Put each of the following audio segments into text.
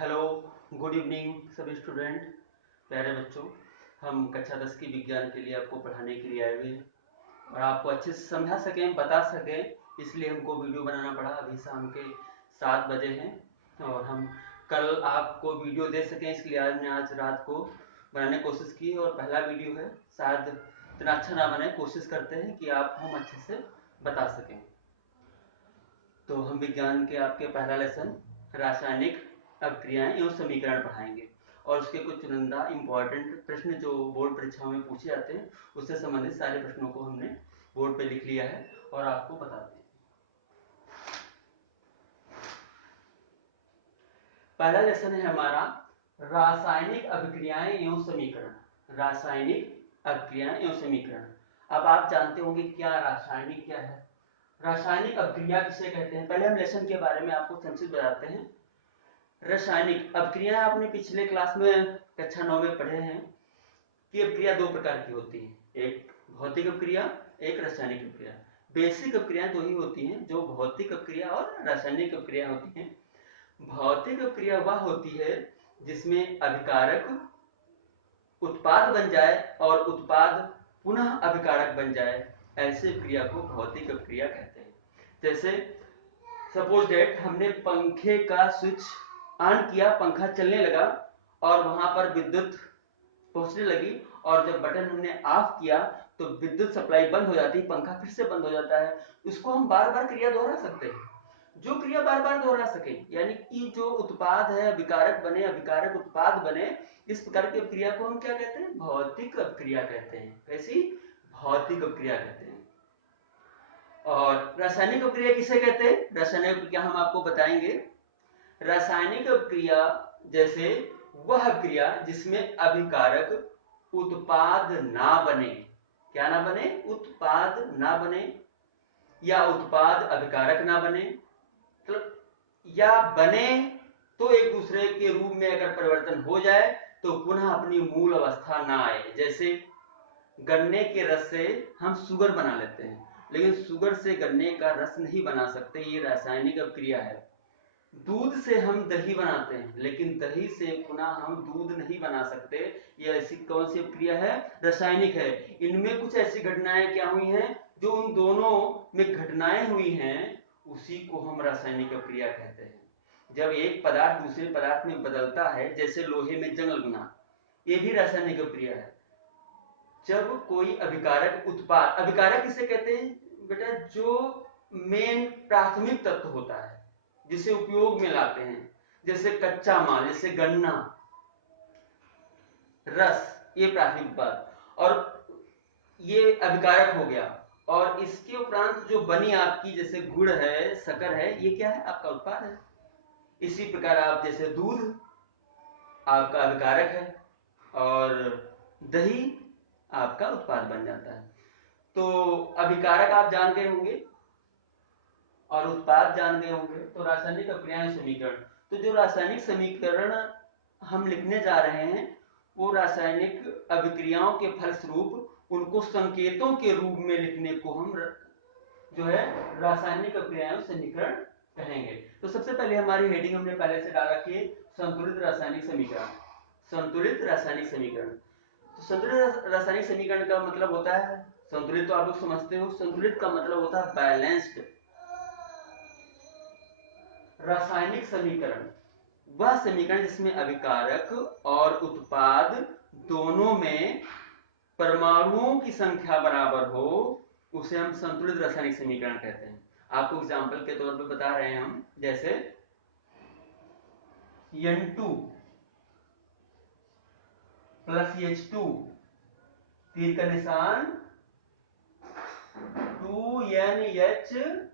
Hello, good evening सभी student, प्यारे बच्चों। हम कक्षा 10 की विज्ञान के लिए आपको पढ़ाने के लिए आए हुए हैं और आपको अच्छे से समझा सकें, बता सकें, इसलिए हमको वीडियो बनाना पड़ा। अभी शाम के 7 बजे हैं और हम कल आपको वीडियो दे सकें, इसलिए आज रात को बनाने की कोशिश की और पहला वीडियो है। शायद इतना अच्छा ना बने, कोशिश करते हैं कि आपको हम अच्छे से बता सकें। तो हम विज्ञान के आपके पहला लेसन रासायनिक अभिक्रियाएं एवं समीकरण पढ़ाएंगे और उसके कुछ चुनिंदा इंपॉर्टेंट प्रश्न जो बोर्ड परीक्षाओं में पूछे जाते हैं उससे संबंधित सारे प्रश्नों को हमने बोर्ड पे लिख लिया है और आपको बताते हैं। पहला लेसन है हमारा रासायनिक अभिक्रियाएं एवं समीकरण। रासायनिक अभिक्रियाएं एवं समीकरण। अब आप जानते होंगे क्या रासायनिक क्या है, रासायनिक अभिक्रिया किसे कहते हैं। पहले हम लेसन के बारे में आपको संक्षिप्त बताते हैं। रासायनिक अभिक्रिया आपने पिछले क्लास में कक्षा 9 में पढ़े हैं कि अभिक्रिया दो प्रकार की होती है, एक भौतिक अभिक्रिया, एक रासायनिक अभिक्रिया। बेसिक अभिक्रियाएं दो ही होती हैं, जो भौतिक अभिक्रिया और रासायनिक अभिक्रिया होती हैं। भौतिक अभिक्रिया वह होती है जिसमें अभिकारक उत्पाद बन जाए और उत्पाद पुनः अभिकारक बन जाए, ऐसे अभिक्रिया को भौतिक अभिक्रिया कहते हैं। जैसे सपोज डेट हमने पंखे का स्विच ऑन किया, पंखा चलने लगा और वहां पर विद्युत पहुंचने लगी और जब बटन हमने ऑफ किया तो विद्युत सप्लाई बंद हो जाती, पंखा फिर से बंद हो जाता है। इसको हम बार बार क्रिया दोहरा सकते हैं, जो क्रिया बार बार दोहरा सके, यानी कि जो उत्पाद है विकारक बने, अभिकारक उत्पाद बने, इस प्रकार की क्रिया को हम क्या कहते हैं, भौतिक अभिक्रिया कहते हैं। कैसी? भौतिक अभिक्रिया कहते हैं। और रासायनिक अभिक्रिया किसे कहते हैं? रासायनिक अभिक्रिया हम आपको बताएंगे। रासायनिक अभिक्रिया जैसे वह अभिक्रिया जिसमें अभिकारक उत्पाद ना बने, क्या ना बने? उत्पाद ना बने, या उत्पाद अभिकारक ना बने, तो या बने तो एक दूसरे के रूप में अगर परिवर्तन हो जाए तो पुनः अपनी मूल अवस्था ना आए। जैसे गन्ने के रस से हम शुगर बना लेते हैं, लेकिन शुगर से गन्ने का रस नहीं बना सकते, ये रासायनिक अभिक्रिया है। दूध से हम दही बनाते हैं, लेकिन दही से पुनः हम दूध नहीं बना सकते, ये ऐसी कौन सी अभिक्रिया है? रासायनिक है। इनमें कुछ ऐसी घटनाएं क्या हुई हैं, जो उन दोनों में घटनाएं हुई हैं, उसी को हम रासायनिक अभिक्रिया कहते हैं। जब एक पदार्थ दूसरे पदार्थ में बदलता है, जैसे लोहे में जंग लगना, ये भी रासायनिक अभिक्रिया है। जब कोई अभिकारक उत्पाद, अभिकारक किसे कहते हैं बेटा? जो मेन प्राथमिक तत्व होता है जिसे उपयोग में लाते हैं, जैसे कच्चा माल, जैसे गन्ना, रस, ये प्राथमिक उत्पाद, और ये अभिकारक हो गया। और इसके उपरांत जो बनी आपकी, जैसे गुड़ है, शक्कर है, ये क्या है? आपका उत्पाद है। इसी प्रकार आप जैसे दूध आपका अभिकारक है और दही आपका उत्पाद बन जाता है। तो अभिकारक आप जान गए होंगे और उत्पाद जान गए होंगे। तो रासायनिक अभिक्रियाएं समीकरण, तो जो रासायनिक समीकरण हम लिखने जा रहे हैं वो रासायनिक अभिक्रियाओं के फलस्वरूप उनको संकेतों के रूप में लिखने को हम जो है रासायनिक अभिक्रियाएं समीकरण कहेंगे। तो सबसे पहले हमारी हेडिंग हमने पहले से डाल रखी है, संतुलित रासायनिक समीकरण। संतुलित रासायनिक समीकरण, तो संतुलित रासायनिक समीकरण का मतलब होता है, संतुलित तो आप लोग समझते हो, संतुलित का मतलब होता है बैलेंस्ड। रासायनिक समीकरण वह समीकरण जिसमें अभिकारक और उत्पाद दोनों में परमाणुओं की संख्या बराबर हो, उसे हम संतुलित रासायनिक समीकरण कहते हैं। आपको एग्जांपल के तौर पर बता रहे हैं हम, जैसे N2 प्लस H2, तीर का निशान 2NH3।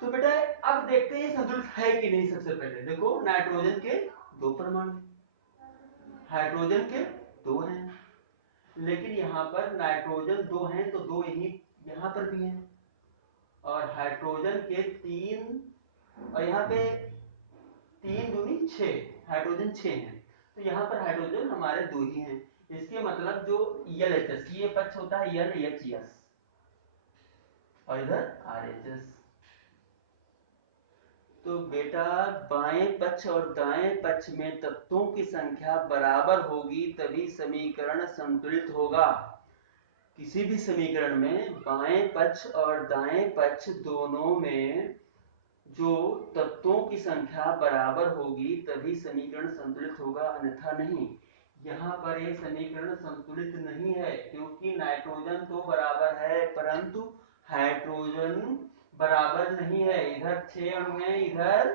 तो बेटा अब देखते हैं संतुलित है कि नहीं। सबसे पहले देखो, नाइट्रोजन के 2 परमाणु, हाइड्रोजन के 2 हैं, लेकिन यहां पर नाइट्रोजन 2 हैं तो 2 यही यहां पर भी हैं, और हाइड्रोजन के 3, और यहां पे 3 दूनी 6, हाइड्रोजन 6 हैं। तो यहां पर हाइड्रोजन हमारे 2 ही हैं। इसके मतलब जो LHS, ये पक्ष होता है LHS, और इधर RHS। तो बेटा बाएं पक्ष और दाएं पक्ष में तत्वों की संख्या बराबर होगी तभी समीकरण संतुलित होगा। किसी भी समीकरण में बाएं पक्ष और दाएं पक्ष दोनों में जो तत्वों की संख्या बराबर होगी तभी समीकरण संतुलित होगा, अन्यथा नहीं। यहाँ पर ये समीकरण संतुलित नहीं है क्योंकि नाइट्रोजन तो बराबर है परंतु हाइड्रोजन बराबर नहीं है। इधर 6 अणु हैं, इधर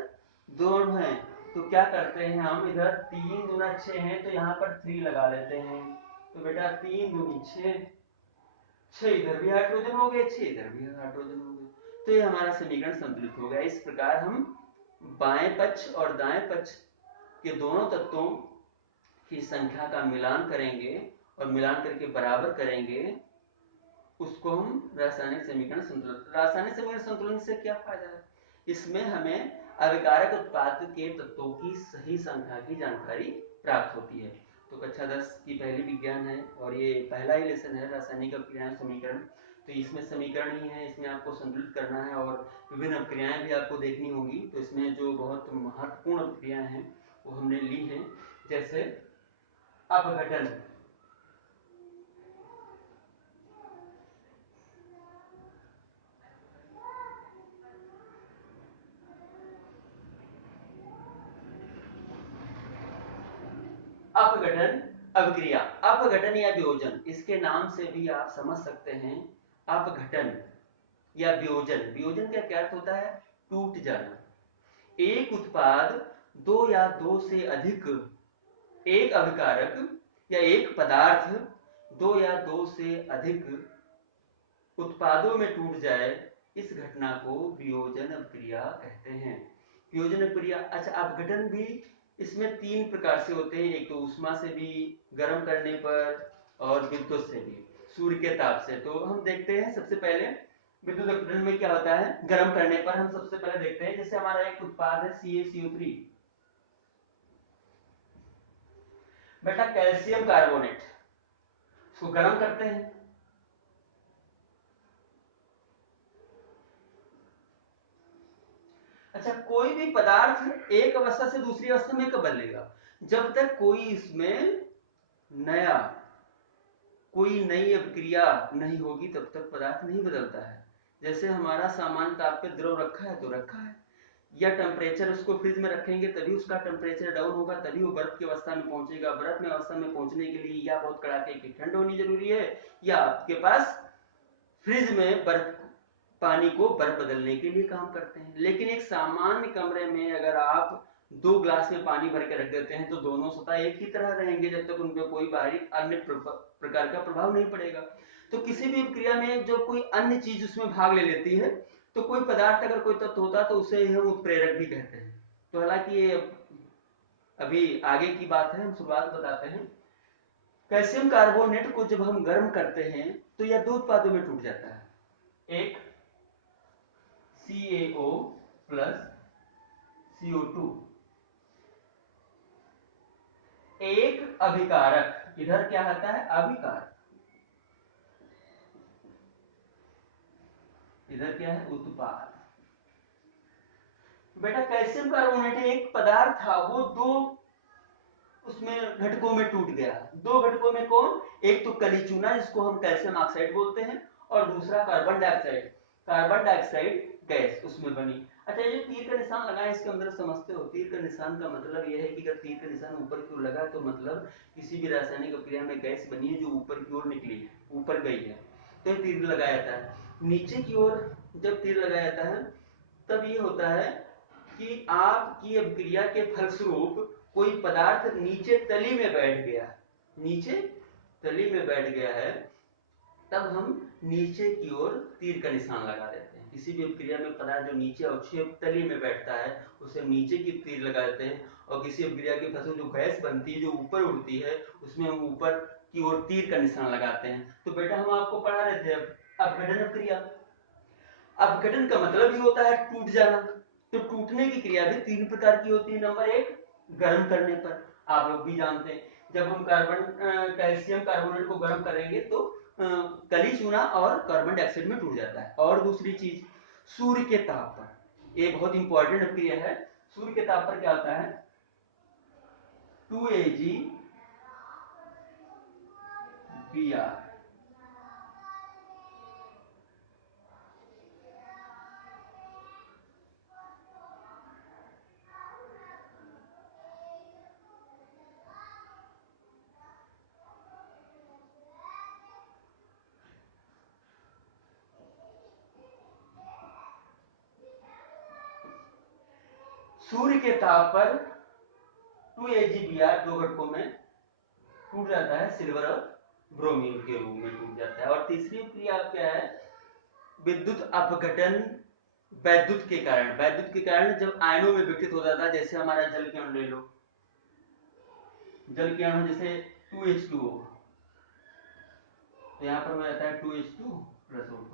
2 अणु हैं। तो क्या करते हैं हम, इधर 3 दूना 6 है तो यहाँ पर 3 लगा लेते हैं। तो बेटा 3 दूनी 6, 6 इधर भी हाइड्रोजन हो गए, 6 इधर भी हाइड्रोजन हो गए। तो ये हमारा समीकरण संतुलित हो गया। इस प्रकार हम बाएं पक्ष और दाएं पक्ष के दोनों तत्वों की संख्या का मिलान करेंगे और मिलान करके बराबर करेंगे, उसको हम रासायनिक समीकरण संतुलन। रासायनिक समीकरण संतुलन से क्या फायदा है, इसमें हमें अभिकारक उत्पाद के तत्वों की सही संख्या की जानकारी प्राप्त होती है। तो कक्षा 10 की पहली विज्ञान है और ये पहला ही लेसन है रासायनिक अभिक्रियाएं समीकरण। तो इसमें समीकरण ही है, इसमें आपको संतुलित करना है और विभिन्न अभिक्रियाएं भी आपको देखनी होंगी। तो इसमें जो बहुत महत्वपूर्ण अभिक्रियाएं हैं वो हमने ली हैं, जैसे अपघटन। अपघटन अभिक्रिया, अपघटन या वियोजन, इसके नाम से भी आप समझ सकते हैं अपघटन या वियोजन। वियोजन का क्या अर्थ होता है, टूट जाना। एक उत्पाद दो या दो से अधिक, एक अभिकारक या एक पदार्थ दो या दो से अधिक उत्पादों में टूट जाए, इस घटना को वियोजन अभिक्रिया कहते हैं। वियोजन अभिक्रिया। अच्छा, अपघटन भी इसमें 3 प्रकार से होते हैं, एक तो ऊष्मा से भी, गर्म करने पर और विद्युत से भी, सूर्य के ताप से। तो हम देखते हैं सबसे पहले विद्युत अपघटन में क्या होता है, गर्म करने पर हम सबसे पहले देखते हैं, जैसे हमारा एक उत्पाद है CaCO3, बेटा कैल्शियम कार्बोनेट, उसको गर्म करते हैं। अच्छा, कोई भी पदार्थ एक अवस्था से दूसरी अवस्था में कब बदलेगा, जब तक कोई इसमें नया, कोई नई अभिक्रिया नहीं होगी तब तक पदार्थ नहीं बदलता है। जैसे हमारा सामान्य ताप पे द्रव रखा है तो रखा है, या टेम्परेचर उसको फ्रिज में रखेंगे तभी उसका टेम्परेचर डाउन होगा, तभी वो बर्फ की अवस्था में पहुंचेगा। बर्फ में अवस्था में पहुंचने के लिए या बहुत कड़ाके की ठंड होनी जरूरी है, या आपके पास फ्रिज में बर्फ, पानी को बर्फ बदलने के लिए काम करते हैं। लेकिन एक सामान्य कमरे में अगर आप 2 ग्लास में पानी भर के रख देते हैं तो दोनों सतह एक ही तरह रहेंगे जब तक उन पर कोई बाहरी अन्य प्रकार का प्रभाव नहीं पड़ेगा। तो किसी भी क्रिया में जब कोई अन्य चीज उसमें भाग ले लेती है, तो कोई पदार्थ अगर कोई तत्व होता है तो उसे हम उत्प्रेरक भी कहते हैं। तो हालांकि ये अभी आगे की बात है, हम शुरुआत बताते हैं। कैल्शियम कार्बोनेट को जब हम गर्म करते हैं तो यह 2 उत्पादों में टूट जाता है, एक CaO प्लस CO2, एक अभिकारक, इधर क्या आता है अभिकारक, इधर क्या है उत्पाद। बेटा कैल्शियम कार्बोनेट एक पदार्थ था, वो 2 उसमें घटकों में टूट गया। 2 घटकों में कौन, एक तो कलीचूना जिसको हम कैल्शियम ऑक्साइड बोलते हैं, और दूसरा carbon dioxide, carbon dioxide gas उसमें बनी। अच्छा, ये तीर का निशान लगा है, इसके अंदर समझते हो, तीर का निशान का मतलब यह है कि अगर तीर का निशान ऊपर की ओर लगा तो मतलब किसी भी रासायनिक अभिक्रिया में गैस बनी है जो ऊपर की ओर निकली है, ऊपर गई है, तो तीर लगाया जाता है। नीचे की ओर जब तीर लगाया जाता है तब ये होता है कि आपकी अभिक्रिया के फलस्वरूप कोई पदार्थ नीचे तली में बैठ गया, नीचे तली में बैठ गया है, तब हम नीचे की ओर तीर का निशान लगा देते हैं। किसी भी अभिक्रिया में पदार्थ जो नीचे अवक्षेप तली में बैठता है उसे नीचे की तीर लगा देते हैं, और किसी अभिक्रिया के फलस्वरूप जो गैस बनती है जो ऊपर उड़ती है उसमें हम ऊपर की ओर तीर का निशान लगाते हैं। तो बेटा हम आपको पढ़ा रहे थे अपघटन अभिक्रिया। अपघटन का मतलब ही होता है टूट जाना। तो टूटने की क्रिया भी 3 प्रकार की होती है। नंबर 1, गर्म करने पर, आप लोग भी जानते हैं, जब हम कैल्शियम कार्बोनेट को गर्म करेंगे तो कली चूना और कार्बन डाइऑक्साइड में टूट जाता है। और दूसरी चीज, सूर्य के ताप पर, ये बहुत इंपॉर्टेंट अपक्रिया है। सूर्य के ताप पर क्या होता है, 2AgBr। सूर्य के ताप पर 2AgBr दो घटकों में टूट जाता है, सिल्वर और ब्रोमीन के रूप में टूट जाता है। और तीसरी क्रिया क्या है, विद्युत अपघटन। वैद्युत के कारण जब आयनों में विघटित हो जाता है, जैसे हमारा जल के अणु ले लो, जल के अणु जैसे 2H2O, तो यहाँ पर हो जाता है 2H2 + O2।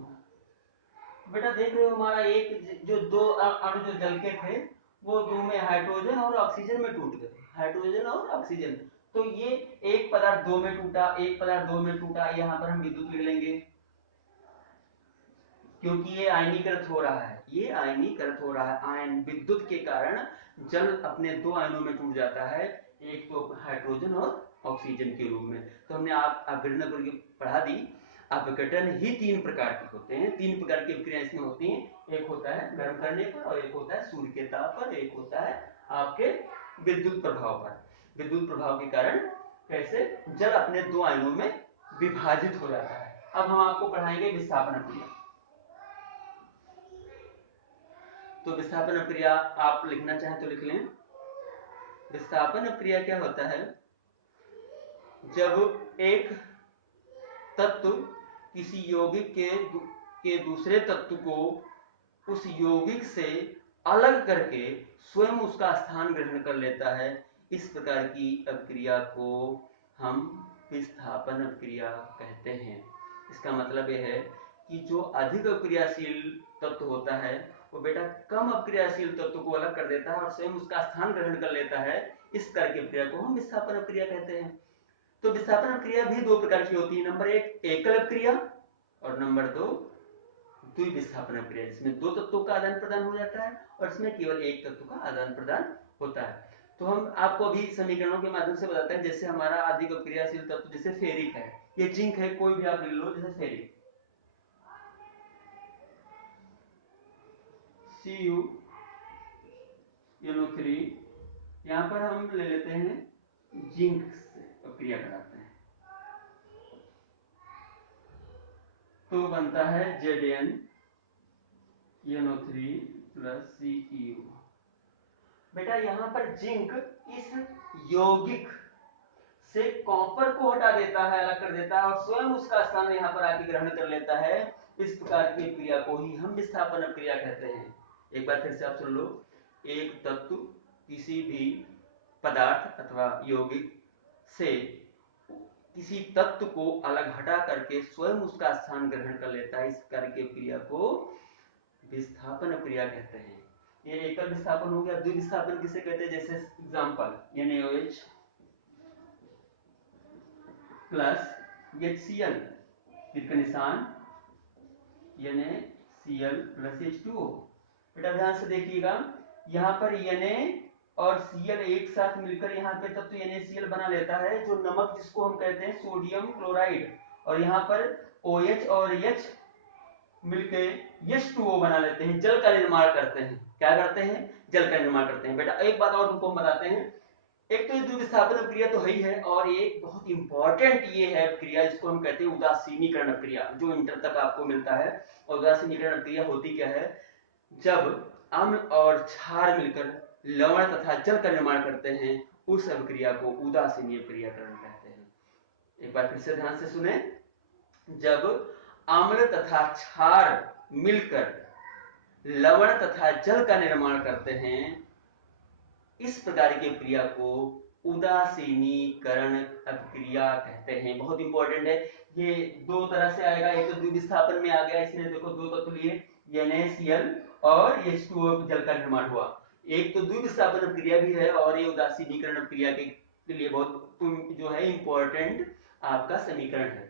बेटा देख रहे हो हमारा एक जो दो अणु जो जल के थे वो दो में हाइड्रोजन और ऑक्सीजन में टूट गए, हाइड्रोजन और ऑक्सीजन। तो ये एक पदार्थ दो में टूटा, एक पदार्थ दो में टूटा, यहाँ पर हम विद्युत लिख लेंगे क्योंकि ये आयनीकृत हो रहा है, ये आयनीकृत हो रहा है। आयन विद्युत के कारण जल अपने दो आयनों में टूट जाता है, एक तो हाइड्रोजन और ऑक्सीजन के रूप में। तो हमने आप अपघटन करके पढ़ा दी। अपघटन ही तीन प्रकार के होते हैं, तीन प्रकार की क्रियाएं इसमें होती हैं। एक होता है गर्म करने पर, और एक होता है सूर्य के ताप पर, एक होता है आपके विद्युत प्रभाव पर। विद्युत प्रभाव के कारण कैसे जल अपने दो आयनों में विभाजित हो जाता है। अब हम आपको पढ़ाएंगे विस्थापन क्रिया। तो विस्थापन क्रिया आप लिखना चाहें तो लिख लें। विस्थापन क्रिया क्या होता है, जब एक तत्व किसी यौगिक के दूसरे तत्व को उस यौगिक से अलग करके स्वयं उसका स्थान ग्रहण कर लेता है, इस प्रकार की अपक्रिया को हम विस्थापन अपक्रिया कहते हैं। इसका मतलब यह है कि जो अधिक अपक्रियाशील तत्व होता है वो बेटा कम अपक्रियाशील तत्व को अलग कर देता है और स्वयं उसका स्थान ग्रहण कर लेता है, इस प्रकार की क्रिया को हम विस्थापन अपक्रिया कहते हैं। तो विस्थापन अपक्रिया भी दो प्रकार की होती है, नंबर एक एकल अपक्रिया और नंबर दो द्विविस्थापन अपक्रिया, जिसमें दो तत्वों का आदान प्रदान हो जाता है और इसमें केवल एक तत्व का आदान प्रदान होता है। तो हम आपको अभी समीकरणों के माध्यम से बताते हैं। जैसे हमारा अधिक अपक्रियाशील तत्व जैसे फेरिक है, ये जिंक है, कोई भी आप ले लो, जैसे फेरिक CuNO3, यहां पर हम ले लेते हैं जिंक से अपक्रिया कराते हैं, तो बनता है ZnNO3 + Cu। बेटा यहाँ पर जिंक इस यौगिक से कॉपर को हटा देता है, अलग कर देता है और स्वयं उसका स्थान यहाँ पर आके ग्रहण कर लेता है। इस प्रकार की क्रिया को ही हम विस्थापन क्रिया कहते हैं। एक बार फिर से आप सुन लो, एक तत्व किसी भी पदार्थ अथवा यौगिक से किसी तत्व को अलग हटा करके स्वयं उसका स्थान ग्रहण कर लेता है, इस प्रकार की क्रिया को विस्थापन क्रिया कहते हैं। ये एकल विस्थापन हो गया। द्विविस्थापन किसे कहते हैं, जैसे एग्जांपल NaOH + HCl, इसका निशान NaCl + H2O। बेटा ध्यान से देखिएगा, यहाँ पर Na और Cl एक साथ मिलकर यहाँ पे तब तो NaCl बना लेता है, जो नमक जिसको हम कहते हैं सोडियम क्लोराइड, और यहाँ पर OH और H मिलके H2O बना लेते हैं, जल का निर्माण करते हैं। क्या करते हैं, जल का निर्माण करते हैं। बेटा एक बात और तुमको बताते हैं, एक तो ये द्विविस्थापन क्रिया तो है ही है, और एक बहुत इंपॉर्टेंट ये है क्रिया जिसको हम कहते हैं उदासीनीकरण क्रिया, जो इंटर तक आपको मिलता है। और उदासीनीकरण क्रिया होती क्या है, जब अम्ल और क्षार मिलकर लवण तथा जल का निर्माण करते हैं, उस अभिक्रिया को उदासीनीय क्रियाकरण कहते हैं। एक बार फिर से ध्यान से सुने, जब अम्ल तथा क्षार मिलकर लवण तथा जल का निर्माण करते हैं, इस प्रकार की क्रिया को उदासीनीकरण अभिक्रिया कहते हैं। बहुत इंपॉर्टेंट है, ये दो तरह से आएगा। एक तो द्विविस्थापन में आ गया, इसने देखो दो तत्व लिए NaCl और H2O जल का निर्माण हुआ। एक तो द्विविस्थापन क्रिया भी है और ये उदासीनीकरण क्रिया के लिए बहुत जो है इंपॉर्टेंट आपका समीकरण है।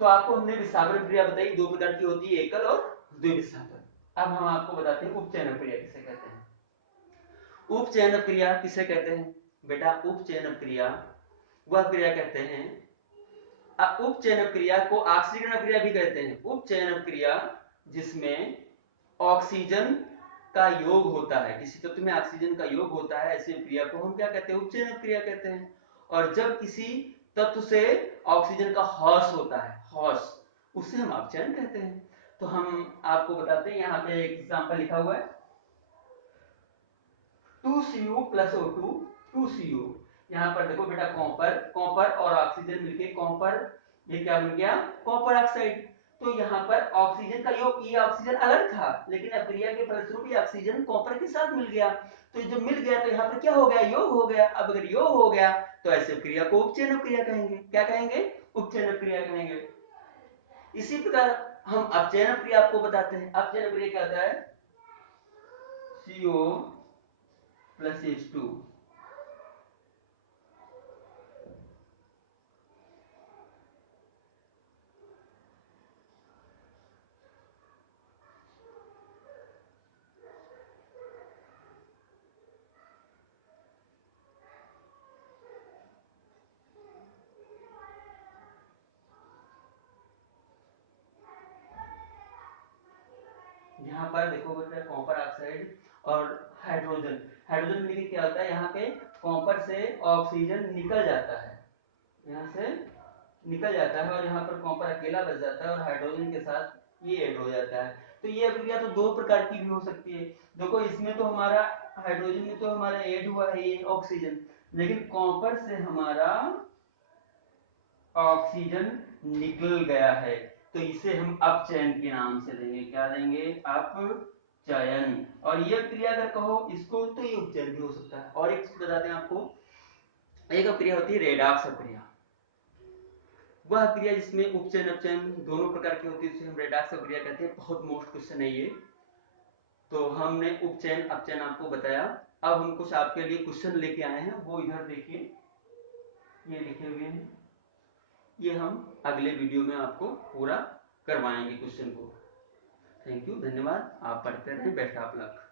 तो आपको हमने विस्थापन क्रिया बताई, दो प्रकार की होती है, एकल और द्विविस्थापन। अब हम आपको बताते हैं उपचयन क्रिया किसे कहते हैं। उपचयन क्रिया किसे कहते हैं बेटा? उपचयन क्रिया वह क्रिया कहते हैं, उपचयन क्रिया को ऑक्सीकरण क्रिया भी कहते हैं। उपचयन क्रिया जिसमें ऑक्सीजन का योग होता है, किसी तत्व में ऑक्सीजन का योग होता है, ऐसी क्रिया को हम क्या कहते हैं? उपचयन क्रिया कहते हैं। और जब किसी तत्व से ऑक्सीजन का ह्रास होता है, ह्रास, उसे हम अपचयन कहते हैं। तो हम आपको बताते हैं, यहाँ पे एक एग्जांपल लिखा हुआ है 2Cu प्लस O2 2Cu। यहाँ पर देखो बेटा, कॉपर और ऑक्सीजन मिलके कॉपर, ये क्या बन गया? Copper oxide. तो यहाँ पर ऑक्सीजन का योग, ये ऑक्सीजन अलग था, लेकिन अब क्रिया के फलस्वरूप ये ऑक्सीजन कॉपर के साथ मिल गया। तो जब मिल गया तो यहाँ पर क्या हो गया? योग हो गया। अब अगर योग हो गया तो ऐसे क्रिया को उपचयन क्रिया कहेंगे। क्या कहेंगे? उपचयन क्रिया कहेंगे। इसी प्रकार हम अपचयन क्रिया आपको बताते हैं। अपचयन क्रिया क्या होता है? CO plus H2। यहाँ पर देखो बेटा, कॉपर ऑक्साइड और हाइड्रोजन, हाइड्रोजन मिलकर क्या होता है? यहाँ पे कॉपर से ऑक्सीजन निकल जाता है, यहाँ से निकल जाता है, और यहाँ पर कॉपर अकेला बच जाता है और हाइड्रोजन के साथ ये ऐड हो जाता है। तो ये अभिक्रिया तो दो प्रकार की भी हो सकती है। देखो इसमें तो हमारा हाइड्रोजन में तो हमारा ऐड हुआ है ये ऑक्सीजन, लेकिन कॉपर से हमारा ऑक्सीजन निकल गया है, तो इसे हम अपचयन के नाम से देंगे। क्या देंगे? अपचयन। और ये क्रिया अगर कहो इसको तो ये उपचयन भी हो सकता है। और एक चीज बताते हैं आपको, एक क्रिया होती है रेडॉक्स क्रिया। वह क्रिया जिसमें उपचयन अपचयन दोनों प्रकार की होती है, उसे हम रेडॉक्स क्रिया कहते हैं। बहुत मोस्ट क्वेश्चन है ये। तो हमने उपचयन अपचयन आपको बताया। अब हम कुछ आपके लिए क्वेश्चन लेके आए हैं, वो इधर देखिए, ये लिखे हुए हैं। ये हम अगले वीडियो में आपको पूरा करवाएंगे क्वेश्चन को। थैंक यू, धन्यवाद। आप पढ़ते रहें। Best of luck.